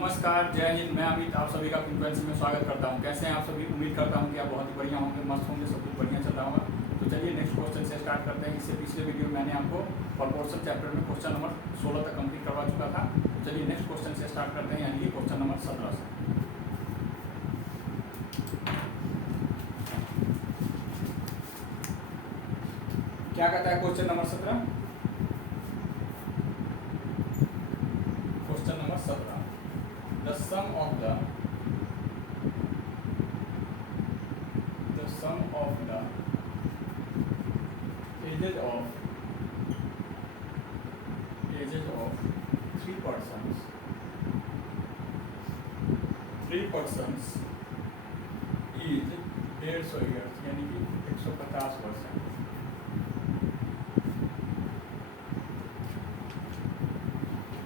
नमस्कार, जय हिंद। मैं अमित आप सभी का फ्रीक्वेंसी में स्वागत करता हूं। कैसे हैं आप सभी? उम्मीद करता हूं कि आप बहुत ही बढ़िया होंगे, मस्त होंगे, सब कुछ बढ़िया चल रहा होगा। तो चलिए नेक्स्ट क्वेश्चन से स्टार्ट करते हैं। इससे पिछले वीडियो में मैंने आपको प्रोपोर्शन चैप्टर में क्वेश्चन नंबर 16 तक कंप्लीट करवा चुका था। तो चलिए नेक्स्ट क्वेश्चन से स्टार्ट करते हैं, यानी कि क्वेश्चन नंबर 17 से। क्या कहता है question number 17? Question number 17, the sum of the ages of three persons is 150 years, यानी कि 150 वर्ष है।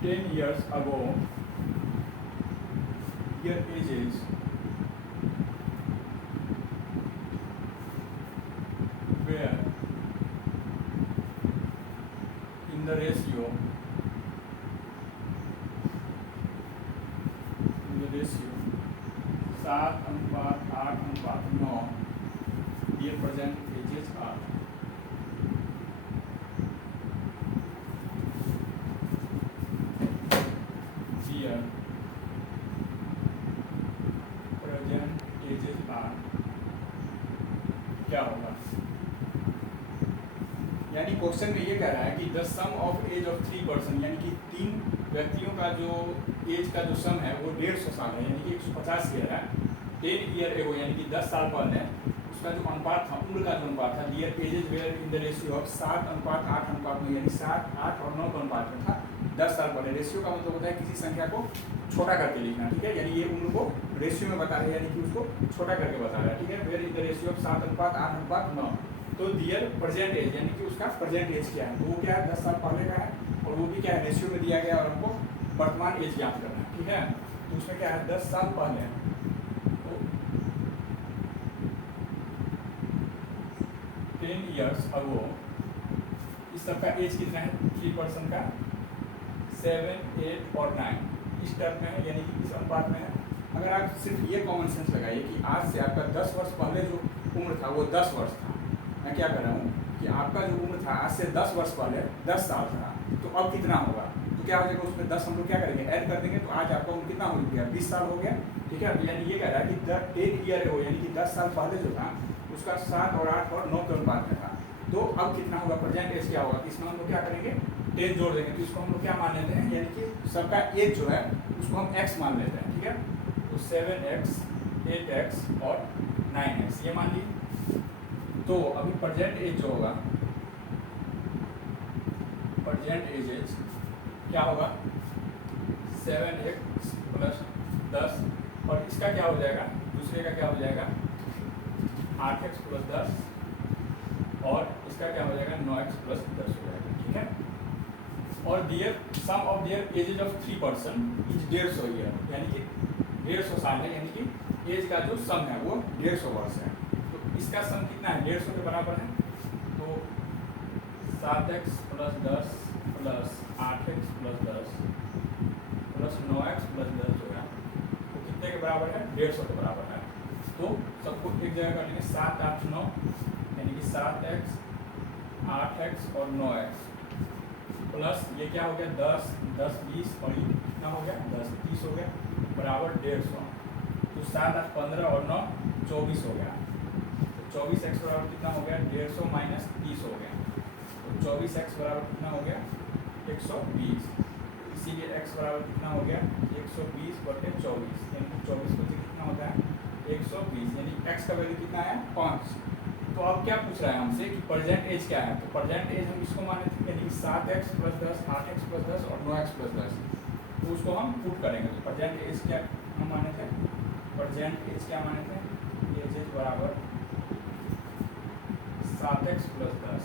10 years ago their ages were in the ratio 7:8:9. Their present ages are क्या होगा? यानी क्वेश्चन में ये कह रहा है कि the sum of age of 3 person, यानी कि 3 व्यक्तियों का जो एज का जो सम है वो 150 साल है, यानी कि 150 ईयर है। 10 ईयर एगो, यानी कि 10 साल पहले उसका जो अनुपात था, उम्र का जो अनुपात था, their ages were in the ratio of 7:8:9, यानी 7, 8 और 9 का अनुपात में था 10 साल पहले। रेशियो का मतलब होता है किसी संख्या को छोटा करके लिखना, ठीक है। यानी ये उम्र को रेशियो में बता रहा है, यानी कि उसको छोटा करके बता रहा है, ठीक है। Where in the ratio of 7:8:9। तो दियर प्रेजेंट एज, यानी कि उसका प्रेजेंट एज क्या है, तो वो क्या है 10 साल पहले का है, और वो भी क्या है रेशियो में दिया गया, और हमको वर्तमान एज ज्ञात करना है, ठीक है। तो उसमें क्या है 10 साल पहले, तो 10 years ago इस सबका एज कितना है 3 पर्सन का 7, 8 और 9 इस टर्म में है, यानी कि इस अनुपात में है। अगर आप सिर्फ ये कॉमन सेंस लगाइए कि आज से आपका 10 वर्ष पहले जो उम्र था वो 10 वर्ष था। मैं क्या कर रहा हूँ कि आपका जो उम्र था आज से 10 वर्ष पहले 10 साल था, तो अब कितना होगा, तो क्या हो जाएगा उसमें 10 हम लोग क्या करेंगे ऐड कर देंगे, तो आज आपका उम्र कितना हो गया 20 साल हो गया, ठीक है। यानी ये कह रहा है कि 10 ईयर हो, यानी कि 10 साल पहले जो था उसका 7 और 8 और 9 के अनुपात में था, तो अब कितना होगा प्रेजेंट एज क्या होगा, इसमें हम लोग क्या करेंगे 10 जोड़ देंगे, तो इसको हम लोग क्या मान लेते हैं, यानी कि सबका एज जो है उसको हम x मान लेते हैं, ठीक है। तो 7x, 8x और 9x ये मान ली। तो अभी प्रेजेंट एज जो होगा, प्रेजेंट एज क्या होगा 7x प्लस 10, और इसका क्या हो जाएगा, दूसरे का क्या हो जाएगा 8x प्लस 10, और इसका क्या हो जाएगा 9x प्लस 10 हो जाएगा, ठीक है। और their sum of their ages of 3 person is 150 year, यानी कि 150 साल है, यानी कि एज का जो सम है वो 150 वर्ष है। तो इसका सम कितना है 150 के बराबर है, तो 7x plus 10 plus 8x plus 10 plus 9x plus 10 जो है वो कितने के बराबर है 150 के बराबर है। तो सबको एक जगह कर लेंगे 7, 8, 9, यानी कि 7x 8x और 9x प्लस ये क्या हो गया 10, 10, 20 और ये कितना हो गया 10, 30 हो गया बराबर 150। तो 7, 8, 15 और 9 24 हो गया, तो 24x बराबर कितना हो गया 150 माइनस 30 हो गया, तो 24x बराबर कितना हो गया 120। इसीलिए x बराबर कितना हो गया 120/24, यानी कि 24 में से कितना होता है 120, यानी x का वैल्यू कितना है 5। तो अब क्या पूछ रहा है हमसे कि प्रेजेंट एज क्या है, तो प्रेजेंट एज हम इसको माने थे, यानी 7x प्लस 10, 8x प्लस 10 और 9x प्लस 10, तो उसको हम पुट करेंगे। तो प्रेजेंट एज क्या हम माने थे, प्रेजेंट एज क्या माने थे, एज बराबर 7x प्लस 10,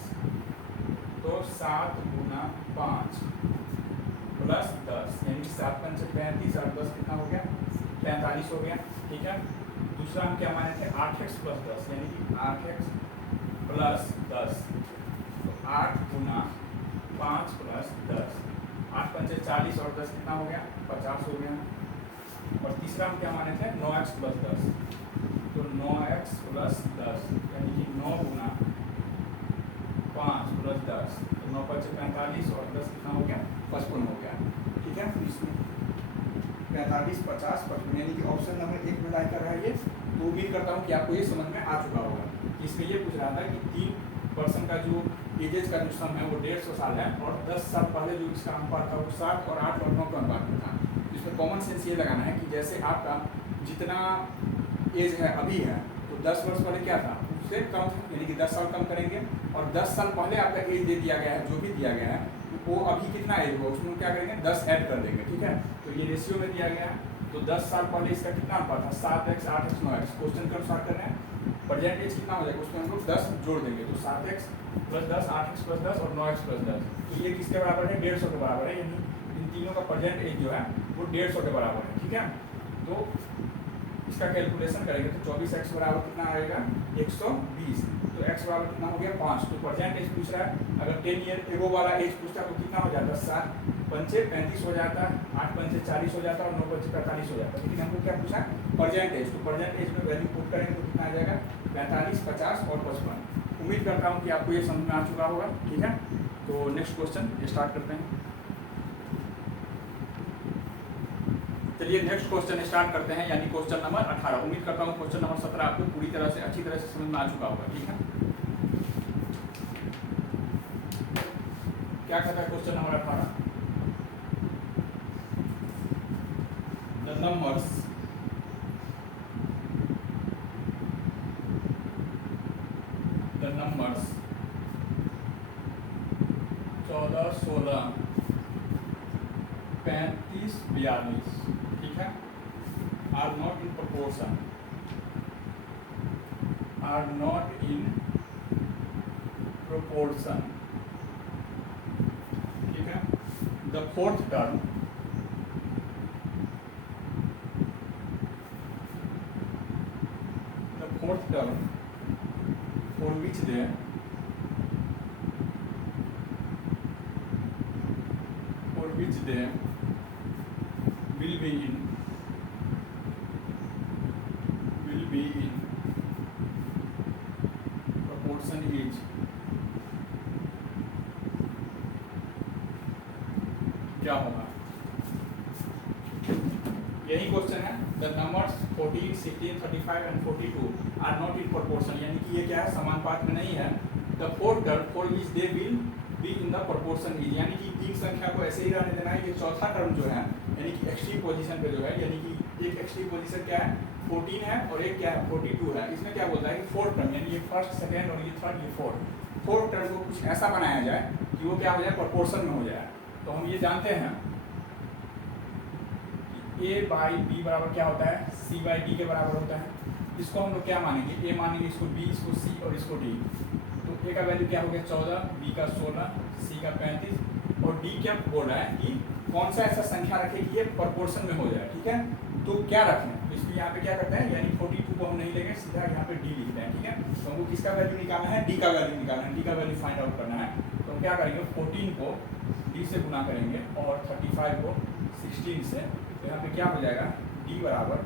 तो 7 गुना 5 प्लस 10, यानी कि 7 5 35 और 10 कितना हो गया 45 हो गया, ठीक है। दूसरा हम क्या माने थे 8x प्लस 10, यानी कि 8x प्लस 10, तो 8 गुना 5 प्लस 10, 8 पंचे 40 और 10 कितना हो गया 50 हो गया। और तीसरा हम क्या माने थे 9x प्लस 10, तो 9x प्लस 10 यानी कि 9 गुना 5 प्लस 10, तो 9 5 45 और 10 कितना हो गया 55 हो गया। ठीक है, तो इसमें 45 50 55 यानी कि ऑप्शन नंबर 1 में लाइक कर रहा है ये। तो उम्मीद करता हूँ कि आपको ये समझ में आ चुका होगा। इसमें ये पूछ रहा था कि 3% का जो एजेज का जो सम है वो 150 साल है और 10 साल पहले जो इसका अनुपात था वो 7 और 8 और 9 का अनुपात में था। इसमें कॉमन सेंस ये लगाना है कि जैसे आपका जितना एज है अभी है तो 10 वर्ष पहले क्या था उससे कम था, यानी कि 10 साल कम करेंगे और 10 साल पहले आपका एज दे दिया गया है जो भी दिया गया है वो अभी कितना एज होगा उसमें क्या करेंगे 10 ऐड कर देंगे। ठीक है, तो ये रेशियो में दिया गया है। तो 10 साल पहले इसका कितना अनुपात था 7x 8x 9x, क्वेश्चन के अनुसार कर रहे हैं। प्रेजेंट एज कितना हो जाएगा उसमें हम लोग 10 जोड़ देंगे, तो 7x प्लस 10 8x प्लस 10 और 9x प्लस 10, तो ये किसके बराबर है 150 के बराबर है, यानी इन तीनों का प्रेजेंट एज जो है वो 150 के बराबर है। ठीक है, तो इसका कैलकुलेशन करेंगे तो 24x बराबर कितना आएगा 120, तो x बराबर कितना हो गया 5। तो प्रेजेंट एज पूछ रहा है, अगर 10 ईयर एगो वाला एज पूछता तो कितना हो जाता 7 पंचे 35 हो जाता, 8 पंचे 40 हो जाता और 9 पंचे 45 हो जाता। लेकिन हमको क्या पूछा प्रेजेंट एज, तो प्रेजेंट एज में वैल्यू पुट करेंगे तो कितना आ जाएगा 45 50 और 55। उम्मीद करता हूँ कि आपको ये समझ में आ चुका होगा। ठीक है, तो नेक्स्ट क्वेश्चन स्टार्ट करते हैं। चलिए नेक्स्ट क्वेश्चन स्टार्ट करते हैं, यानी क्वेश्चन नंबर 18। उम्मीद करता हूँ क्वेश्चन नंबर 17 आपको पूरी तरह से अच्छी तरह से समझ में आ चुका होगा। ठीक है, क्या कहता है question number 18, the numbers the numbers 14 16 35 42, ठीक है, are not in proportion, are not in proportion. ठीक है, the fourth term for which they will be in proportion is क्या होगा। यही क्वेश्चन है, the numbers 14 16 35 and 42 are not in proportion, यानी कि ये क्या है समानुपात में नहीं है। The fourth term for which they will be in the proportion is, यानी कि तीन संख्या को ऐसे ही रहने देना है। ये चौथा टर्म जो है यानी कि एक्सट्रीम पोजीशन पे जो है, यानी कि एक एक्सट्रीम पोजीशन क्या है 14 है और एक क्या है 42 है। इसमें क्या बोलता है कि फोर्थ टर्म यानी ये फर्स्ट सेकेंड और ये थर्ड ये फोर्थ टर्म को कुछ ऐसा बनाया जाए कि वो क्या हो जाए प्रोपोर्शन में हो जाए। तो हम ये जानते हैं a बाई बी बराबर क्या होता है c बाई डी के बराबर होता है। इसको हम लोग क्या मानेंगे, a मानेंगे, इसको b, इसको c और इसको d। तो a का वैल्यू क्या हो गया 14, b का 16, c का 35 और d क्या बोल रहा है कि कौन सा ऐसा संख्या रखे कि ये प्रोपोर्शन में हो जाए। ठीक है, तो क्या रखें, इसलिए यहाँ पे क्या करते हैं, यानी 42 को हम नहीं लेंगे, सीधा यहाँ पे d लिखते हैं। ठीक है, तो हमको किसका वैल्यू निकालना है, d का वैल्यू निकालना है, d का वैल्यू फाइंड आउट करना है। तो हम क्या करेंगे 14 को d से गुना करेंगे और 35 को 16 से, तो यहाँ पे क्या हो जाएगा d बराबर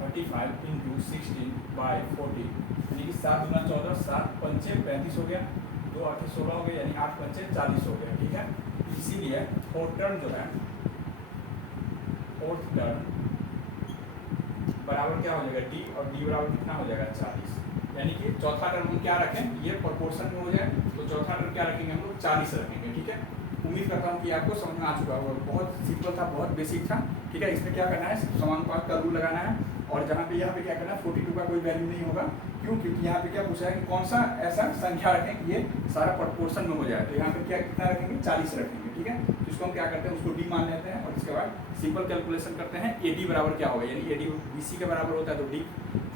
35 इंटू 16 बाई 40, यानी कि 7 गुना 14 7 पंचे 35 हो गया, 2 8 16 हो गया, यानी 8 पंचे 40 हो गया। ठीक है, इसीलिए फोर्थ टर्म जो है फोर्थ टर्म बराबर क्या हो जाएगा d, और d बराबर कितना हो जाएगा 40, यानी कि चौथा टर्म हम क्या रखें ये प्रोपोर्शन में हो जाए, तो चौथा टर्म क्या रखेंगे हम लोग 40 रखेंगे। ठीक है, उम्मीद करता हूँ कि आपको समझ में आ चुका होगा, बहुत सिंपल था, बहुत बेसिक था। ठीक है, इसमें क्या करना है समानुपात का रूल लगाना है और जहाँ पे यहाँ पे क्या करना है 42 का कोई वैल्यू नहीं होगा। क्यों, क्योंकि यहाँ पे क्या पूछा है कि कौन सा ऐसा संख्या रखें कि ये सारा प्रोपोर्शन में हो जाए। तो यहाँ पे क्या कितना रखेंगे 40 रखेंगे। ठीक है, तो इसको हम क्या करते हैं उसको d मान लेते हैं और इसके बाद सिंपल कैलकुलेशन करते हैं AD बराबर क्या होगा, यानी AD BC के बराबर होता है तो d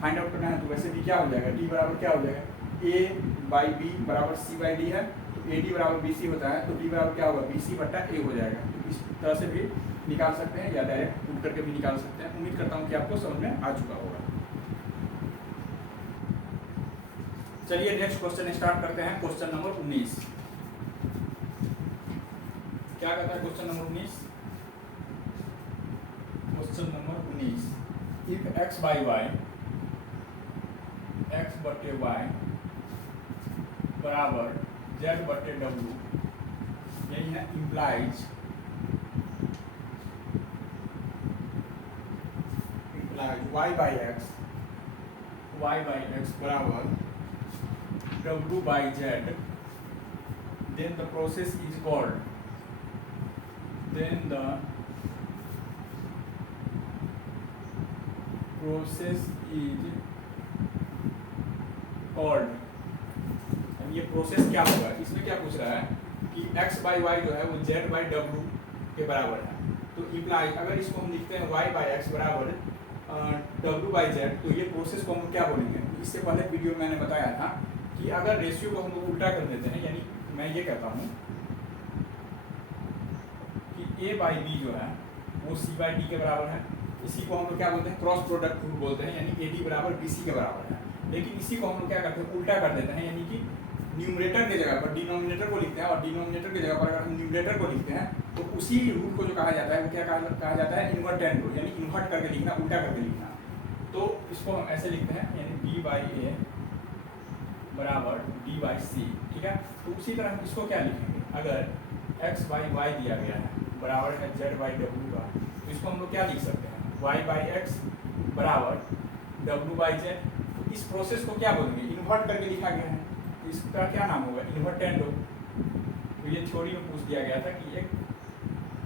फाइंड आउट करना है। तो वैसे भी क्या हो जाएगा d बराबर क्या हो जाएगा a बाई बी बराबर c बाई डी है, तो AD बराबर BC होता है तो d बराबर क्या होगा BC बट्टा a हो जाएगा। तो इस तरह से भी निकाल सकते हैं या डायरेक्ट पुट करके भी निकाल सकते हैं। उम्मीद करता हूँ कि आपको समझ में आ चुका होगा। चलिए नेक्स्ट क्वेश्चन स्टार्ट करते हैं, क्वेश्चन नंबर 19। क्या कहता है question number 19, question number 19, if x by y x बटे वाई बराबर z बटे w, यही है इम्प्लाइज y बाई x बराबर w by z, then the process is called अब ये प्रोसेस क्या होगा, इसमें क्या पूछ रहा है कि x बाई वाई जो है वो z बाई w के बराबर है। तो इम्प्लाई अगर इसको हम लिखते हैं y बाई x बराबर w बाई z, तो ये प्रोसेस को हम क्या बोलेंगे। इससे पहले वीडियो में मैंने बताया था कि अगर रेशियो को हम लोग उल्टा कर देते हैं, यानी मैं ये कहता हूँ कि a बाई b जो है वो c बाई d के बराबर है, इसी को हम लोग क्या बोलते हैं, क्रॉस प्रोडक्ट रूल बोलते हैं, यानी AD बराबर BC के बराबर है। लेकिन इसी को हम लोग क्या करते हैं, उल्टा कर देते हैं, यानी कि न्यूमरेटर के जगह पर डिनोमिनेटर को लिखते हैं और डिनोमिनेटर की जगह पर अगर हम न्यूमरेटर को लिखते हैं तो उसी रूल को जो कहा जाता है वो क्या कहा जाता है, इन्वर्टेंड रूल, यानी इन्वर्ट करके लिखना, उल्टा करके लिखना। तो इसको हम ऐसे लिखते हैं, यानी B बाई A बराबर D बाई C, ठीक है। तो उसी तरह हम इसको क्या लिखेंगे, अगर x बाई वाई दिया गया है बराबर है z बाई w का, तो इसको हम लोग क्या लिख सकते हैं, y बाई x बराबर w बाई z। तो इस प्रोसेस को क्या बोलेंगे, इन्वर्ट करके लिखा गया है, इसका क्या नाम होगा, इन्वर्टेंडो। तो ये थ्योरी में पूछ दिया गया था कि एक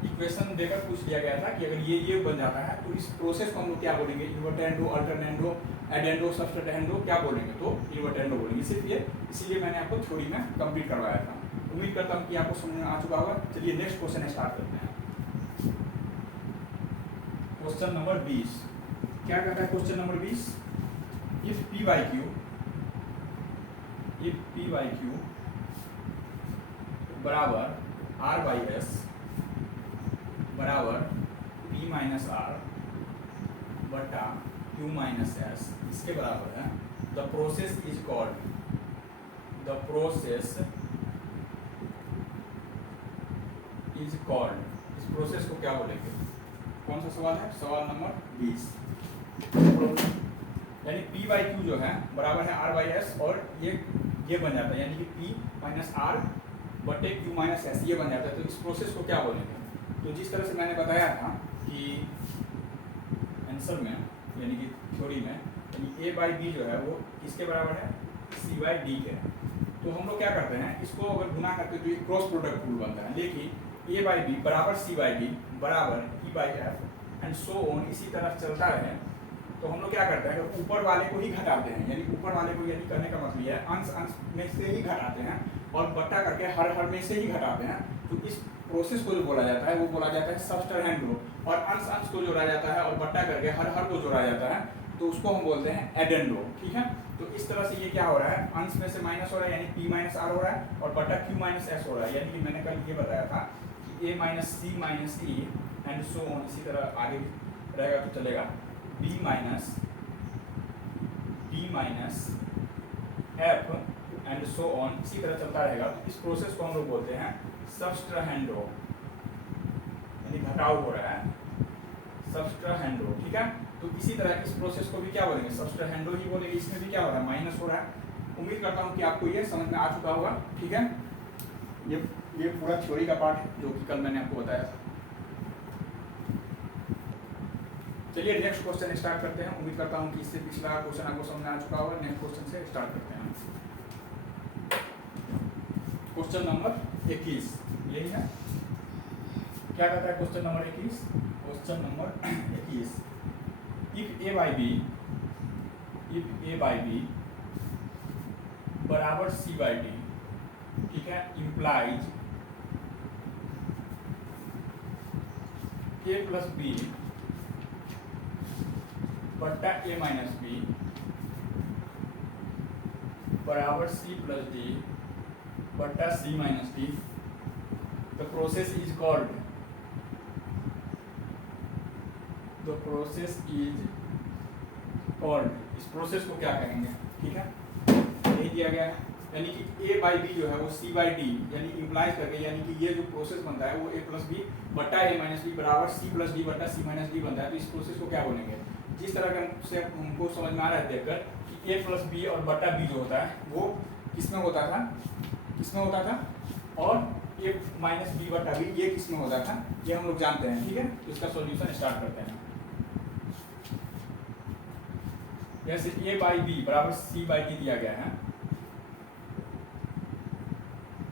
इक्वेशन देकर पूछ दिया गया था कि अगर ये बन जाता है तो इस प्रोसेस को हम लोग क्या बोलेंगे, इन्वर्टेंडो, अल्टरनेंडो, एडेंडो, सब्सटेंडो, क्या बोलेंगे, तो इन्वर्टेंडो बोलेंगे। सिर्फ ये इसीलिए मैंने आपको थ्योरी में कंप्लीट करवाया था। उम्मीद करता हूँ कि आपको समझ में आ चुका होगा। चलिए नेक्स्ट क्वेश्चन स्टार्ट करते हैं। क्वेश्चन नंबर 20 क्या कहता है, question number 20, if P by Q बराबर R बाई S बराबर P माइनस R बटा Q माइनस S इसके बराबर है, द प्रोसेस इज कॉल्ड, इस प्रोसेस को क्या बोलेंगे। कौन सा सवाल है, सवाल नंबर 20। यानी P बाई क्यू जो है बराबर है R बाई S और ये बन जाता है, यानी कि P माइनस R बटे Q माइनस S ये बन जाता है। तो इस प्रोसेस को क्या बोलेंगे। तो जिस तरह से मैंने बताया था कि आंसर में, यानी कि थ्योरी में, यानी A बाई B जो है वो किसके बराबर है, C बाई D के। तो हम लोग क्या करते हैं, इसको अगर गुना करते हैं तो ये क्रॉस प्रोडक्ट रूल बनता है। लेकिन A बाई B बराबर C बाई D बराबर E by F and so on, इसी तरह चलता रहे। तो हम लोग क्या करते हैं, ऊपर वाले को ही घटाते हैं, यानी ऊपर वाले को, यानी करने का मतलब है अंश में से ही घटाते हैं और बट्टा करके हर में से ही घटाते हैं। तो इस प्रोसेस को जो बोला जाता है वो बोला जाता है सबस्टेंड रो, और अंश को जोड़ा जाता है और बट्टा करके हर को जोड़ा जाता है, तो उसको हम बोलते हैं एडेंडो, ठीक है। तो इस तरह से ये क्या हो रहा है, अंश में से माइनस हो रहा है, यानी P माइनस R हो रहा है, और बट्टा Q माइनस S हो रहा है। यानी कि मैंने कल ये बताया था कि A minus C minus E and so on, इसी तरह आगे रहेगा तो चलेगा, B minus F and so on, इसी तरह चलता रहेगा। तो इस प्रोसेस को हम लोग बोलते हैं सबस्ट्रहेंडो, यानी घटाव हो रहा है, सबस्ट्रहेंडो, ठीक है। तो इसी तरह इस प्रोसेस को भी क्या बोलेंगे, सबस्ट्रहेंडो ही बोलेंगे। इसमें भी क्या हो रहा है, माइनस हो रहा है। उम्मीद करता हूँ कि आपको ये समझ में आ चुका होगा, ठीक है। ये पूरा थ्योरी का पार्ट है जो कि कल मैंने आपको बताया था। चलिए नेक्स्ट क्वेश्चन स्टार्ट करते हैं। उम्मीद करता हूँ कि इससे पिछला क्वेश्चन आपको समझ में आ चुका होगा। नेक्स्ट क्वेश्चन से स्टार्ट करते हैं। क्वेश्चन नंबर 21 यही है। क्या कहता है question number 21, question number 21, if A by B बराबर C बाई D, ठीक है, इम्प्लाइज A प्लस B बट्टा A माइनस B बराबर C प्लस D बट्टा C minus D, the process is called, इस प्रोसेस को क्या कहेंगे, ठीक है। यही दिया गया है। यानी कि ए बाई बी जो है वो सी बाई डी यानी इम्प्लाइज करके, यानी कि ये जो प्रोसेस बनता है वो ए प्लस बी बट्टा ए माइनस बी बराबर सी प्लस डी बट्टा सी माइनस डी बनता है। तो इस प्रोसेस को क्या बोलेंगे? जिस तरह का से हमको समझ में आ रहा है देखकर कि ए प्लस बी और बट्टा बी जो होता है वो किसमें होता था, किसमें होता था, और ए माइनस बी बट्टा बी ये किसमें होता था, ये हम लोग जानते हैं। ठीक है, तो इसका सॉल्यूशन स्टार्ट करते हैं। जैसे ए बाई बी बराबर सी बाई डी दिया गया है,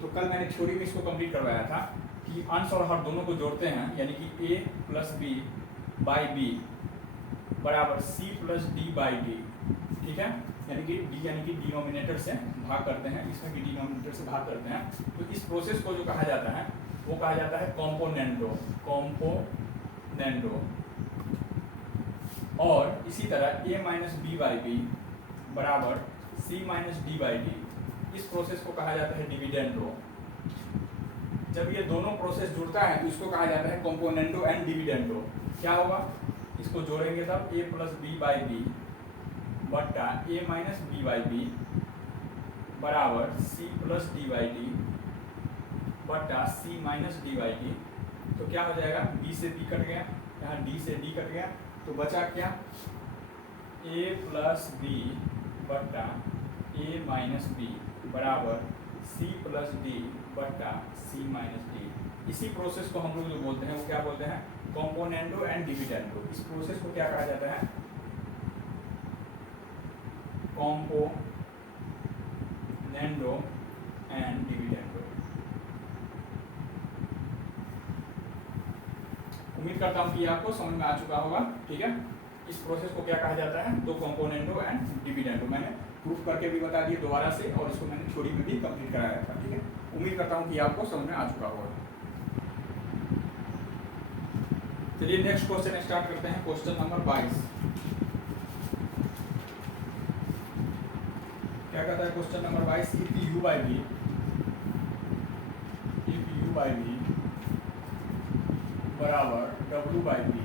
तो कल मैंने थ्योरी में इसको कंप्लीट करवाया था कि अंश और हर दोनों को जोड़ते हैं, यानी कि A plus B by B बराबर C plus D by D. ठीक है, यानी कि डिनोमिनेटर से भाग करते हैं, इसमें भी डिनोमिनेटर से भाग करते हैं। तो इस प्रोसेस को जो कहा जाता है वो कहा जाता है कॉम्पोनेंडो, कॉम्पोनेंडो। और इसी तरह ए माइनस बी बाई बी बराबर C minus D by D, इस प्रोसेस को कहा जाता है डिविडेंडो। जब ये दोनों प्रोसेस जुड़ता है तो इसको कहा जाता है कॉम्पोनेंडो एंड डिविडेंडो। क्या होगा? इसको जोड़ेंगे तब A plus B by B बट्टा A minus B by B बराबर C plus D by D बट्टा C minus D by D. तो क्या हो जाएगा? बी से बी कट गया, यहाँ डी से डी कट गया, तो बचा क्या? ए प्लस बी बट्टा ए माइनस बी बराबर सी प्लस डी बट्टा सी माइनस डी। इसी प्रोसेस को हम लोग जो बोलते हैं वो क्या बोलते हैं? Componendo and dividendo. इस प्रोसेस को क्या कहा जाता है? Componendo and dividendo. उम्मीद करता हूँ कि आपको समझ में आ चुका होगा। ठीक है, इस प्रोसेस को क्या कहा जाता है? दो कॉम्पोनेंडो एंड डिविडेंडो। मैंने प्रूफ करके भी बता दिए दोबारा से, और इसको मैंने थ्योरी में भी कंप्लीट कराया था। ठीक है, उम्मीद करता हूँ कि आपको समझ में आ चुका होगा। चलिए नेक्स्ट क्वेश्चन स्टार्ट करते हैं। क्वेश्चन नंबर 22 क्या कहता है? Question number 22, if you by B, if you by B बराबर W by B,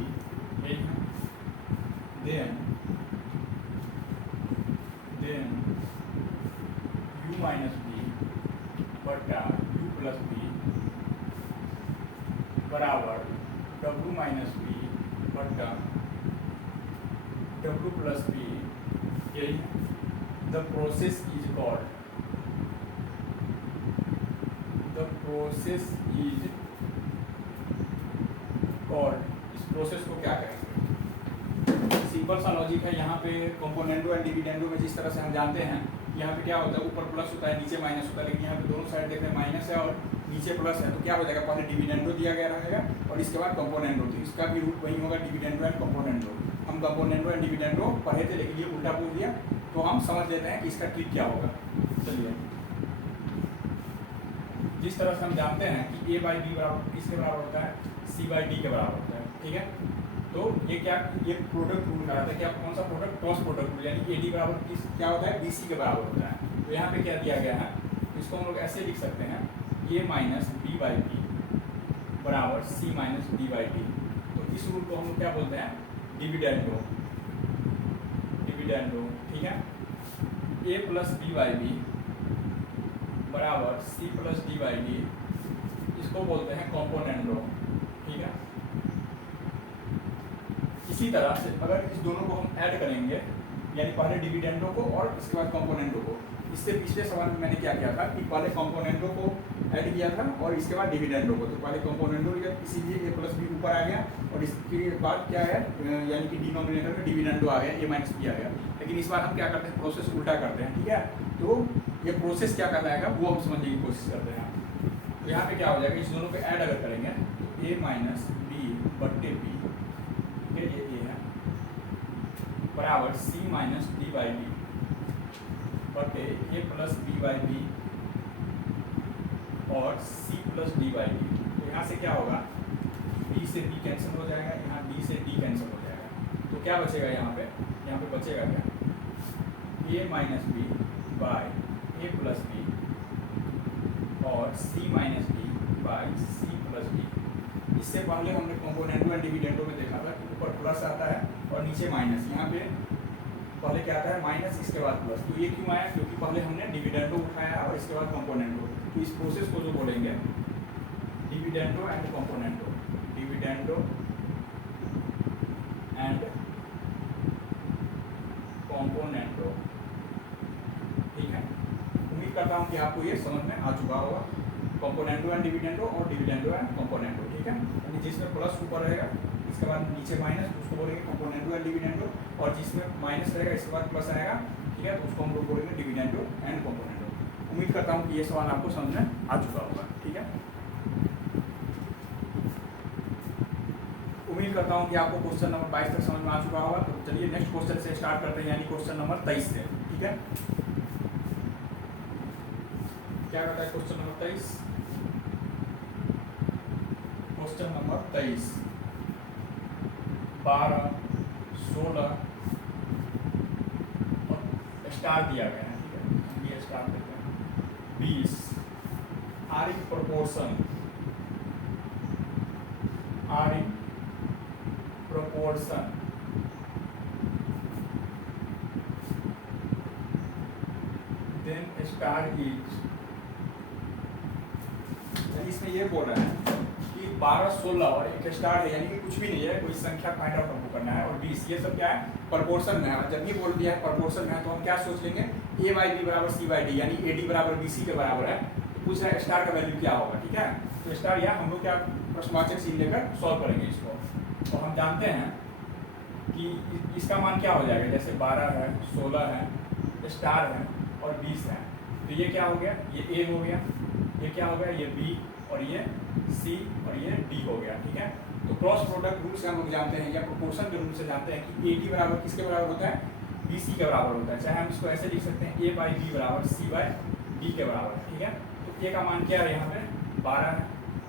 then u minus B बट्टा u प्लस बी बराबर w माइनस बी बट्टा w प्लस बी, यही the process is called, the process is called. इस process को क्या कहेंगे? Simple सा लॉजिक है। यहाँ पे कॉम्पोनेंडो एंड डिविडेंडो में जिस तरह से हम जानते हैं, यहाँ पे क्या होता है? ऊपर प्लस होता है, नीचे माइनस होता है, लेकिन यहाँ पे दोनों साइड देख रहे हैं माइनस है और नीचे प्लस है। तो क्या हो जाएगा? पहले डिविडेंडो दिया गया रहेगा और इसके बाद कॉम्पोनेंडो। तो इसका भी रूट वही होगा, डिविडेंडो एंड कॉम्पोनेंडो। हम कॉम्पोनेंडो एंड डिविडेंडो पढ़े थे, लेकिन ये उल्टा बोल दिया, तो हम समझ लेते हैं कि इसका ट्रिक क्या होगा। चलिए, जिस तरह से हम जानते हैं कि ए बाई बी बराबर किसके बराबर होता है? सी बाई डी के बराबर होता है। ठीक है, तो ये क्या, ये प्रोडक्ट रूल कराता है। क्या? कौन सा प्रोडक्ट? क्रॉस प्रोडक्ट रूल, यानी ए डी बराबर किस क्या होता है? बी सी के बराबर होता है। तो यहाँ पे क्या दिया गया है? इसको हम लोग ऐसे लिख सकते हैं, A minus B by B बराबर C minus D by D. तो इस रूल को हम लोग क्या बोलते हैं? Dividendo, dividendo. ठीक है, A plus B by B बराबर C plus D by D, इसको बोलते हैं कॉम्पोनेंडो। ठीक है, इसी तरह से अगर इस दोनों को हम ऐड करेंगे, यानी पहले डिविडेंडो को और इसके बाद कॉम्पोनेंडो को, इससे पिछले सवाल में मैंने क्या किया था कि पहले कॉम्पोनेंडो को ऐड किया था और इसके बाद डिविडेंडो को। तो पहले कॉम्पोनेंडो लिया, इसीलिए ए प्लस बी ऊपर आ गया, और इसके बाद क्या है, यानी कि डिनोमिनेटर में डिविडेंडो आ गया, ए माइनस बी आ गया। लेकिन इस बार हम क्या करते हैं? प्रोसेस उल्टा करते हैं। ठीक है, तो ये प्रोसेस क्या कहलाएगा वो हम समझने की कोशिश करते हैं। तो यहाँ पे क्या हो जाएगा? इस दोनों को ऐड अगर करेंगे तो ए माइनस बी बट्टे बी, ये है बराबर C minus D by D बटे A plus B by B और C plus D by D. तो यहाँ से क्या होगा? बी से बी कैंसिल हो जाएगा, यहाँ डी से डी कैंसिल हो जाएगा। तो क्या बचेगा यहाँ पे? यहाँ पे बचेगा क्या? A minus B by A plus B और C minus D by C plus D. इससे पहले हमने कॉम्पोनेंटो एंड डिविडेंडो में देखा था कि ऊपर प्लस आता है और नीचे माइनस। यहाँ पे पहले क्या आता है माइनस, इसके बाद प्लस। तो ये क्यों आया? क्योंकि पहले हमने डिविडेंडो उठाया और इसके बाद कंपोनेंटो। तो इस प्रोसेस को जो बोलेंगे डिविडेंडो एंड कंपोनेंटो, डिविडेंडो एंड कंपोनेंटो। ठीक है, उम्मीद करता हूँ कि आपको ये समझ में आ चुका होगा। कंपोनेंटो एंड डिविडेंडो और डिविडेंडो एंड कंपोनेंटो। ठीक है, यानी जिसमें प्लस ऊपर रहेगा इसके बाद नीचे माइनस, उसको बोलेंगे कंपोनेंटो एंड डिविडेंडो, और जिसमें माइनस रहेगा इसके बाद प्लस आएगा, ठीक है, तो उसको हम लोग बोलेंगे डिविडेंडो एंड कंपोनेंटो। उम्मीद करता हूँ कि ये सवाल आपको समझ में आ चुका होगा। ठीक है, उम्मीद करता हूँ कि आपको क्वेश्चन नंबर 22 तक समझ में आ चुका होगा। तो चलिए नेक्स्ट क्वेश्चन से स्टार्ट करते हैं, यानी क्वेश्चन नंबर 23 से। ठीक है, क्या कहता है क्वेश्चन नंबर 23? क्वेश्चन नंबर 23 12, 16 और स्टार दिया गया है। ठीक है, ये स्टार देते हैं 20 are in proportion, are in proportion then star is, इसमें ये बोल रहा है कि 12, 16 और एक स्टार है, यानी कि कुछ भी नहीं है, कोई संख्या फाइंड आउट हमको करना है, और 20 ये सब क्या है? प्रोपोर्शन में है। और जब ये बोल दिया है प्रोपोर्शन में है तो हम क्या सोच लेंगे? ए बाई बी बराबर सी बाई डी, यानी ए डी बराबर बी सी के बराबर है। तो पूछ रहा है स्टार का वैल्यू क्या होगा। ठीक है, तो स्टार या हम लोग क्या प्रश्नवाचक चिन्ह लेकर सॉल्व करेंगे इसको। तो हम जानते हैं कि इसका मान क्या हो जाएगा, जैसे 12 है, 16 है, स्टार है और 20 है, तो ये क्या हो गया? ये ए हो गया, ये क्या हो गया? ये बी, और ये सी, और ये डी हो गया। ठीक है, तो क्रॉस प्रोडक्ट रूल से हम लोग जानते हैं, या प्रोपोर्शन के रूल से जानते हैं कि ए डी बराबर किसके बराबर होता है? बी सी के बराबर होता है। चाहे हम इसको ऐसे लिख सकते हैं ए बाई बी बराबर सी बाई डी के बराबर है। ठीक है, तो ए का मान क्या है? यहाँ पे 12 है,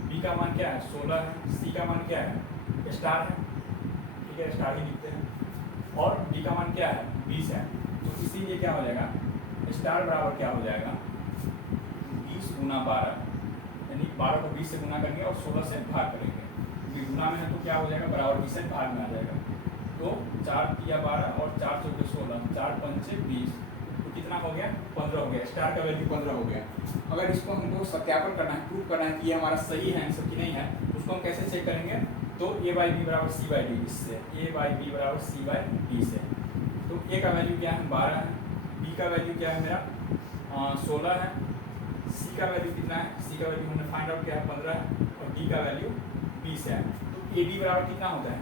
बी का मान क्या है? 16 है, सी का मान क्या है? स्टार है। ठीक है, स्टार ही लिखते हैं, और डी का मान क्या है? 20 है। तो इसीलिए क्या हो जाएगा? स्टार बराबर क्या हो जाएगा? 20 गुना 12, यानी 12 को 20 से गुना करेंगे और 16 से भाग करेंगे। ये गुना में है तो क्या हो जाएगा? बराबर 20 से भाग में आ जाएगा। तो 4 या 12 और 4 चौके 16, 4 पंचे 20, तो कितना हो गया? 15 हो गया। स्टार का वैल्यू 15 हो गया। अगर इसको हमको सत्यापन करना है, प्रूव करना है कि ये हमारा सही है आंसर की नहीं है, तो उसको हम कैसे चेक करेंगे? तो ए बाई बी बराबर सी बाई डी, इससे ए बाई बी बराबर सी बाई डी से। तो ए का वैल्यू क्या है? 12 है, बी का वैल्यू क्या है मेरा? 16 है, सी का वैल्यू कितना है? सी का वैल्यू हमने फाइंड आउट किया है 15 है, और डी का वैल्यू 20 है। तो ए डी बराबर कितना होता है?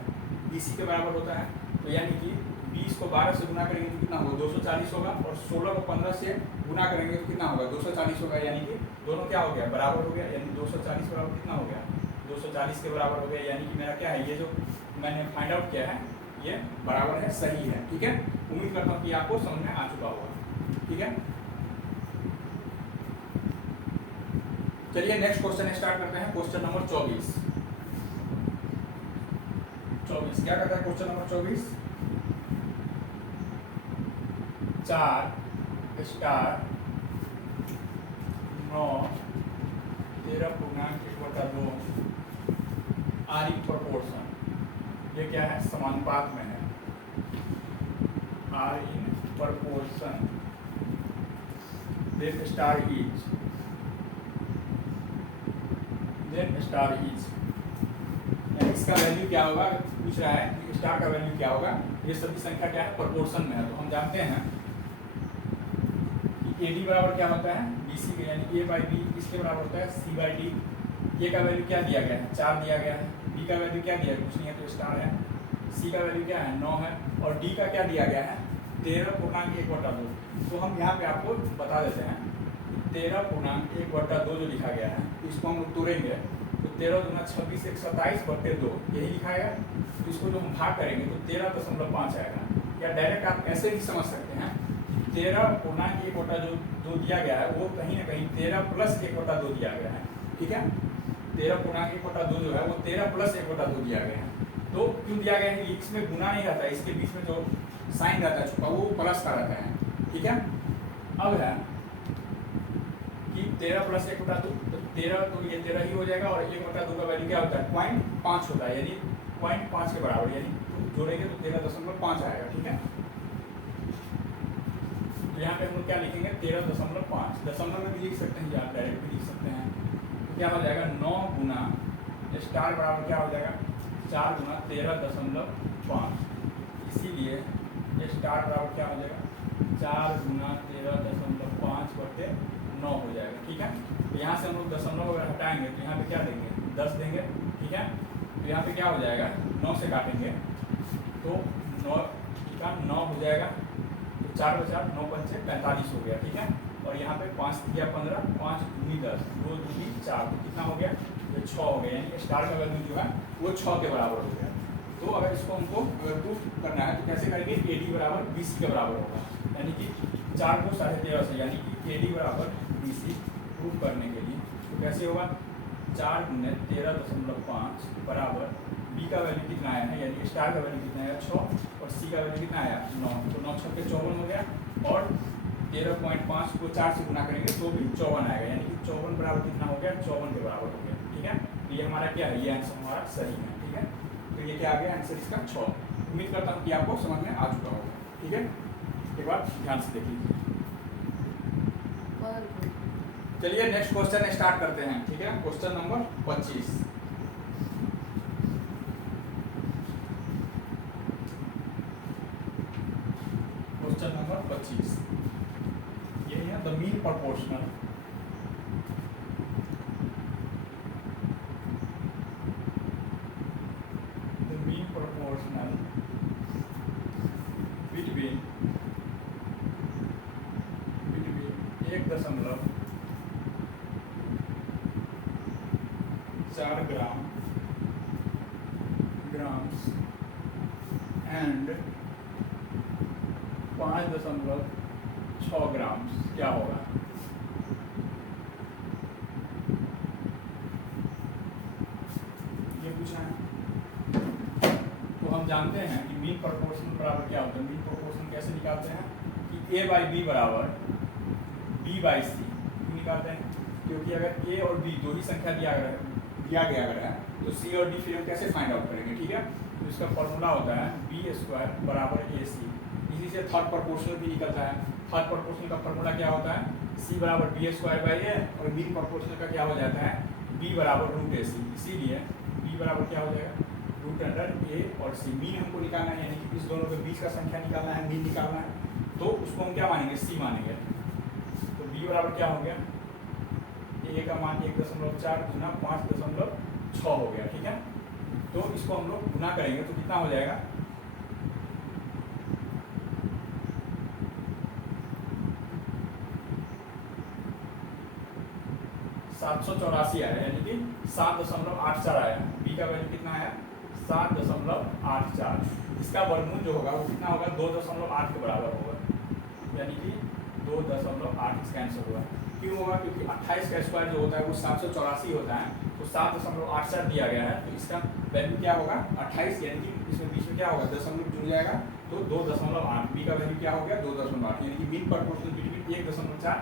बी सी के बराबर होता है। तो यानी कि 20 को 12 से गुना करेंगे तो कितना होगा? 240 होगा, और 16 को 15 से गुना करेंगे तो कितना होगा? 240 होगा। यानी कि दोनों क्या हो गया? बराबर हो गया। यानी 240 बराबर कितना हो गया? 240 के बराबर हो गया। यानी कि मेरा क्या है? ये जो मैंने फाइंड आउट किया है ये बराबर है, सही है। ठीक है, उम्मीद करता हूँ कि आपको समझ में आ चुका होगा। ठीक है, चलिए नेक्स्ट क्वेश्चन स्टार्ट करते हैं। क्वेश्चन नंबर 24 क्या कहता है question number 24? 4 star 9 13.1/2 are in proportion, ये क्या है? समानुपात में है। Are in proportion then star is, इसका वैल्यू क्या होगा? पूछ रहा है कि स्टार का वैल्यू क्या होगा? ये सभी संख्या क्या है? प्रोपोर्शन में है। तो हम जानते हैं कि ए डी बराबर क्या होता है? बी सी के, यानी ए बाई बी किसके बराबर होता है? सी बाई डी। ए का वैल्यू क्या दिया गया है? 4 दिया गया है। बी का वैल्यू क्या दिया है? कुछ नहीं है, तो स्टार है। सी का वैल्यू क्या है? 9 है, और डी का क्या दिया गया है? 13.1/2। तो हम यहाँ पे आपको बता देते हैं 13.1/2 जो लिखा गया है, इसको हम लोग तोड़ेंगे तो 13 दूना 26, 1 27/2 यही लिखा है। तो इसको जो हम भाग करेंगे तो 13.5 आएगा। या डायरेक्ट आप ऐसे भी समझ सकते हैं 13.1/2 जो दिया गया है वो कहीं ना कहीं 13 + 1/2 दिया गया है। ठीक है, 13.1/2 जो है वो 13 + 1/2 दिया गया है। तो क्यों दिया गया है? इसमें गुना नहीं रहता है, इसके बीच में जो साइन रहता है छुपा वो प्लस का रहता है। ठीक है, अब है कि 13 + 1/2, तो 13 तो ये 13 ही हो जाएगा, और 1/2 का वैल्यू क्या होता है? 0.5 होता है, यानी 0.5 के बराबर, यानी जोड़ेंगे तो 13.5 आएगा। ठीक है, क्या लिखेंगे 13.5, दशमलव में भी लिख सकते हैं या डायरेक्ट भी लिख सकते हैं। तो क्या हो जाएगा 9 गुना स्टार बराबर क्या हो जाएगा 4 गुना 13.5, इसीलिए स्टार बराबर क्या हो जाएगा 4 गुना 13.5 बटे 9 हो जाएगा। ठीक है, तो यहाँ से हम लोग दशमलव अगर हटाएंगे तो यहाँ पे क्या देंगे 10 देंगे। ठीक है, तो यहाँ पे क्या हो जाएगा 9 से काटेंगे तो 9 का 9 हो जाएगा, तो 4 बचा 9 पंचे 45 हो गया। ठीक है, और यहाँ पे 5 दिया 15, 5 दूनी 10, 2 दूनी 4, तो कितना हो गया ये 6 हो गया, यानी स्टार का वैल्यू जो है वो 6 के बराबर हो गया। तो अगर इसको हमको अगर प्रूफ करना है तो कैसे करेंगे AD बराबर BC के बराबर होगा, यानी कि 4 को 13.5 से, यानी कि AD बराबर BC प्रूफ करने के लिए तो कैसे होगा 4 गुने 13.5 बराबर B का वैल्यू कितना आया है, यानी स्टार का वैल्यू कितना आया 6 और C का वैल्यू कितना आया 9, तो 9 6 के 54 हो गया, और 13.5 को 4 से गुना करेंगे तो भी 54 आएगा, यानी कि 54 बराबर कितना हो गया 54 के बराबर हो गया। ठीक है, तो ये हमारा क्या है, ये आंसर हमारा सही है। ठीक है, तो ये क्या आ गया आंसर इसका 6। उम्मीद करता हूँ कि आपको समझ में आ चुका होगा। ठीक है, एक बार ध्यान से देख लीजिए। चलिए नेक्स्ट क्वेश्चन स्टार्ट करते हैं। ठीक है, क्वेश्चन नंबर 25। क्वेश्चन नंबर 25 यही है, the mean proportional between 1.4 grams and 5.6 grams क्या होगा। ये पूछा है, तो हम जानते हैं कि मीन प्रोपोर्शनल बराबर क्या होता है। मीन प्रोपोर्शनल कैसे निकालते हैं कि A/B बराबर B/C क्यों निकालते हैं, क्योंकि अगर A और B दो ही संख्या दिया गया अगर है तो C और D फिर हम कैसे फाइंड आउट करेंगे। ठीक है, तो इसका फॉर्मूला होता है B² बराबर AC, इसी से थर्ड प्रोपोर्शनल भी निकलता है। थर्ड प्रोपोर्शनल का फॉर्मूला क्या होता है C बराबर B²/A, और मीन प्रोपोर्शनल का क्या हो जाता है B बराबर √AC, इसीलिए B बराबर क्या हो जाएगा √A और C। मीन हमको निकालना है, यानी कि इस दोनों के बीच का संख्या निकालना है, मीन निकालना है, तो उसको हम क्या मानेंगे C मानेंगे। तो B बराबर क्या हो गया A का मान 1.4 गुना 5.6 हो गया। ठीक है, तो इसको हम लोग गुना करेंगे तो कितना हो जाएगा 784 आया, यानी कि 7.84 आया। B का वैल्यू कितना आया 7.84, इसका वर्गमूल जो होगा वो कितना होगा 2.8 के बराबर होगा, यानी कि 2.8 इसका आंसर होगा। क्यों होगा, क्योंकि 28 का स्क्वायर जो होता है वो 784 होता है, तो 7.84 दिया गया है, तो इसका वैल्यू क्या होगा 28, यानी कि इसमें बीच में क्या होगा दशमलव जुड़ जाएगा, तो 2.8। B का वैल्यू क्या हो गया 2.8, यानी कि मीन प्रोपोर्शनल बिटवीन 1.4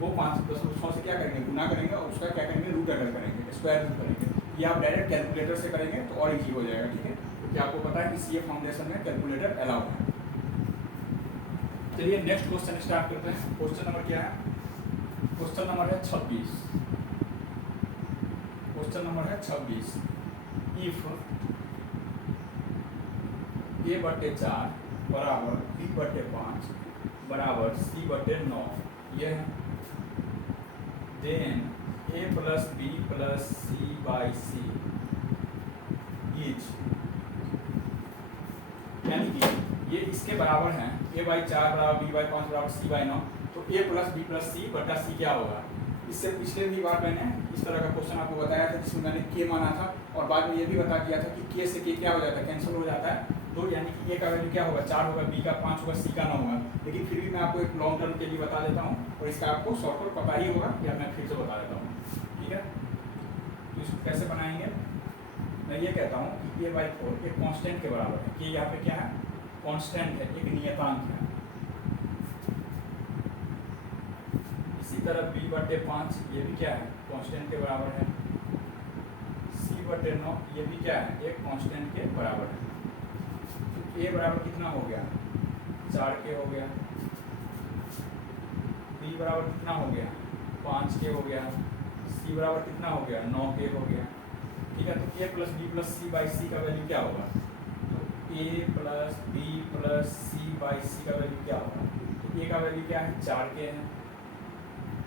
को 5.6 से क्या करेंगे गुना करेंगे, और उसका क्या करेंगे रूट अगर करेंगे, स्क्वायर रूट करेंगे, या आप डायरेक्ट कैलकुलेटर से करेंगे तो और इजी हो जाएगा। ठीक है, क्योंकि आपको पता है कि CA फाउंडेशन में कैलकुलेटर अलाउड है। चलिए नेक्स्ट क्वेश्चन स्टार्ट करते हैं। क्वेश्चन नंबर क्या है, क्वेश्चन नंबर है 26। क्वेश्चन नंबर है 26। इफ A/4 बराबर B/5 बराबर C/9 यह then A + B + C/C is, यानी कि ये इसके बराबर हैं A/4 बराबर B/5 बराबर C/9, तो A + B + C/C क्या होगा। इससे पिछले भी बार मैंने इस तरह का क्वेश्चन आपको बताया था जिसमें मैंने K माना था, और बाद में ये भी बता दिया था कि K से K क्या हो जाता है कैंसिल हो जाता है, तो यानी कि A का वैल्यू क्या होगा 4 होगा, B का 5 होगा, C का 9 होगा। लेकिन फिर भी मैं आपको एक लॉन्ग टर्म के लिए बता देता हूँ, और इसका आपको शॉर्टकट पता ही होगा, या मैं फिर से बता देता हूँ। ठीक है, तो इसको कैसे बनाएंगे, मैं ये कहता हूँ कि A/4 एक कांस्टेंट के बराबर है। K यहाँ पे क्या है कांस्टेंट है, एक नियतांक है। इसी तरह B/5 ये भी क्या है कांस्टेंट के बराबर है। C/9 ये भी क्या है एक कांस्टेंट के बराबर है। तो A बराबर कितना हो गया 4K हो गया, बी बराबर कितना हो गया 5k हो गया, सी बराबर कितना हो गया 9k हो गया। ठीक है, तो a plus B plus C by C का वैल्यू क्या होगा, तो a plus B plus C by C का वैल्यू क्या होगा, तो a का वैल्यू क्या है 4k है,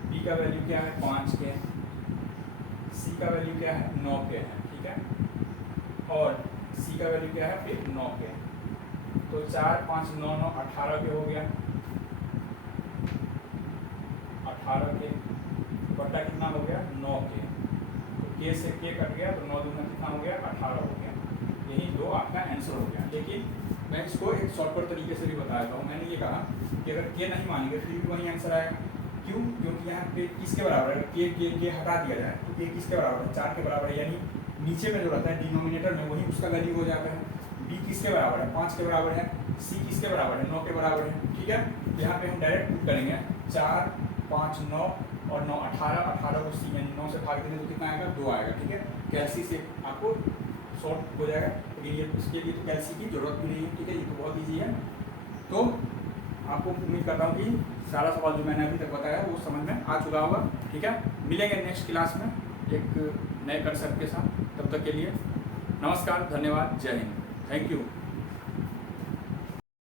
b का वैल्यू क्या है 5k, c का वैल्यू क्या है 9k है। ठीक है, और c का वैल्यू क्या है फिर 9k, तो 4 5 9 9 18 के हो गया, 18 के बट्टा कितना हो गया 9k, तो k से k कट गया तो 9 दूना कितना हो गया 18 हो गया। यही दो आपका आंसर हो गया। लेकिन मैं इसको एक शॉर्टकट तरीके से भी बताया था, मैंने ये कहा कि अगर k नहीं मानेंगे फिर भी वही आंसर आएगा। क्यों, क्योंकि यहाँ पे किसके बराबर है, k हटा दिया जाए तो k किसके बराबर है 4 के बराबर है, यानी नीचे में जो रहता है डिनोमिनेटर में वही उसका वैल्यू हो जाता है। b किसके बराबर है 5 के बराबर है, c किसके बराबर है 9 के बराबर है। ठीक है, यहाँ पे हम डायरेक्ट पुट करेंगे 4 5 9 और 9 18, 18 को सी यानी 9 से भाग देंगे तो कितना आएगा 2 आएगा। ठीक है, कैल्सी से आपको शॉर्ट हो जाएगा, लेकिन ये इसके लिए तो कैल्सी की जरूरत भी नहीं है। ठीक है, ये तो बहुत ईजी है। तो आपको उम्मीद करता हूँ कि सारा सवाल जो मैंने अभी तक बताया वो समझ में आ चुका होगा। ठीक है, मिलेंगे नेक्स्ट क्लास में एक नए कंसेप्ट के साथ, तब तक के लिए नमस्कार, धन्यवाद, जय हिंद, थैंक यू।